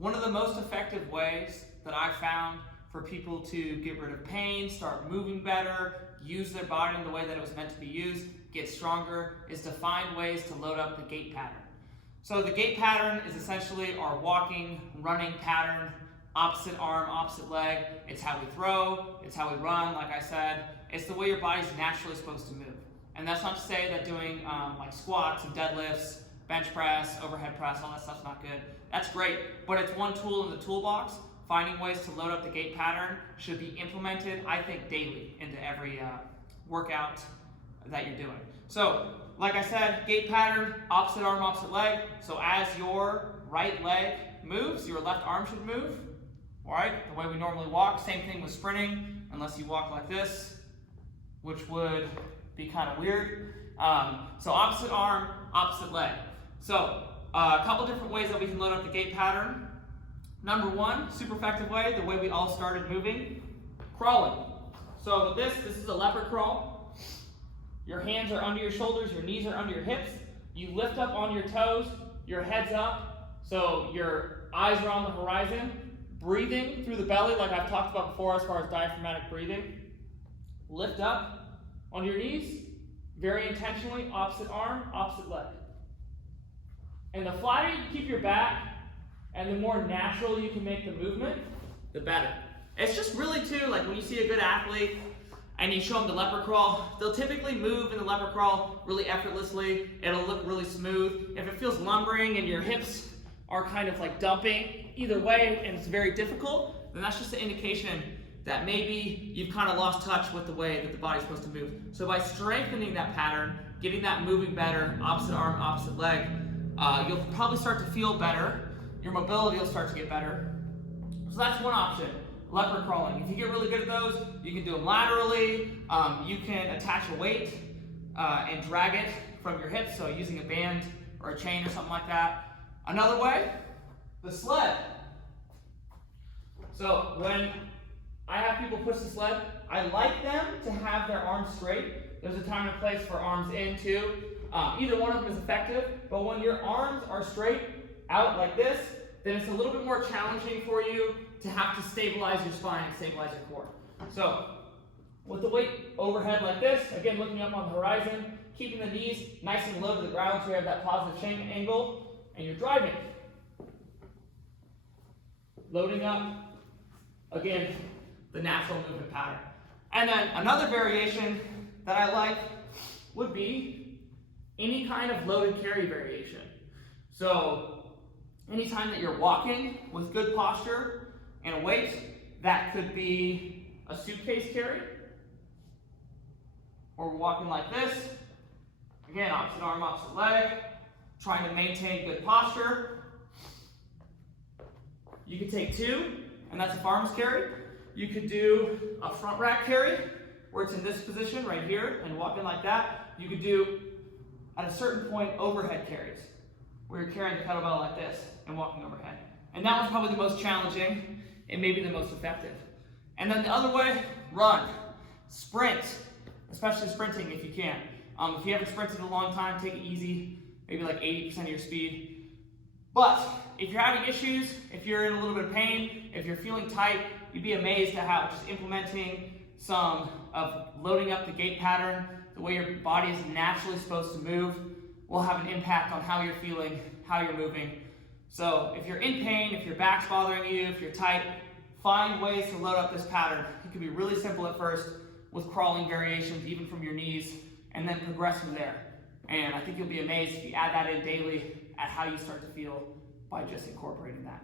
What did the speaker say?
One of the most effective ways that I found for people to get rid of pain, start moving better, use their body in the way that it was meant to be used, get stronger, is to find ways to load up the gait pattern. So the gait pattern is essentially our walking, running pattern, opposite arm, opposite leg. It's how we throw, it's how we run, like I said. It's the way your body's naturally supposed to move. And that's not to say that doing like squats and deadlifts, bench press, overhead press, all that stuff's not good. That's great, but it's one tool in the toolbox. Finding ways to load up the gait pattern should be implemented, I think, daily into every workout that you're doing. So, like I said, gait pattern, opposite arm, opposite leg. So as your right leg moves, your left arm should move. All right, the way we normally walk. Same thing with sprinting, unless you walk like this, which would be kind of weird. So opposite arm, opposite leg. So a couple different ways that we can load up the gait pattern. Number one, super effective way, the way we all started moving, crawling. So with this is a leopard crawl. Your hands are under your shoulders, your knees are under your hips. You lift up on your toes, your head's up, so your eyes are on the horizon. Breathing through the belly, like I've talked about before as far as diaphragmatic breathing. Lift up on your knees, very intentionally, opposite arm, opposite leg. And the flatter you keep your back, and the more natural you can make the movement, the better. It's just really too, like when you see a good athlete and you show them the leopard crawl, they'll typically move in the leopard crawl really effortlessly. It'll look really smooth. If it feels lumbering and your hips are kind of like dumping either way and it's very difficult, then that's just an indication that maybe you've kind of lost touch with the way that the body's supposed to move. So by strengthening that pattern, getting that moving better, opposite arm, opposite leg, you'll probably start to feel better. Your mobility will start to get better. So that's one option, leopard crawling. If you get really good at those, you can do them laterally. You can attach a weight and drag it from your hips, so using a band or a chain or something like that. Another way, the sled. So when I have people push the sled, I like them to have their arms straight. There's a time and a place for arms in too. Either one of them is effective, but when your arms are straight out like this, then it's a little bit more challenging for you to have to stabilize your spine and stabilize your core. So with the weight overhead like this, again looking up on the horizon, keeping the knees nice and low to the ground so you have that positive shank angle, and you're driving. Loading up, again, the natural movement pattern. And then another variation that I like would be any kind of loaded carry variation. So anytime that you're walking with good posture and a weight, that could be a suitcase carry, or walking like this. Again, opposite arm, opposite leg, trying to maintain good posture. You could take two, and that's a farmer's carry. You could do a front rack carry, where it's in this position right here, and walking like that. You could do, at a certain point, overhead carries, where you're carrying the kettlebell like this and walking overhead. And that one's probably the most challenging and maybe the most effective. And then the other way, run, sprint, especially sprinting if you can. If you haven't sprinted in a long time, take it easy, maybe like 80% of your speed. But if you're having issues, if you're in a little bit of pain, if you're feeling tight, you'd be amazed at how just implementing some of loading up the gait pattern, the way your body is naturally supposed to move, will have an impact on how you're feeling, how you're moving. So if you're in pain, if your back's bothering you, if you're tight, find ways to load up this pattern. It can be really simple at first with crawling variations, even from your knees, and then progress from there. And I think you'll be amazed if you add that in daily at how you start to feel by just incorporating that.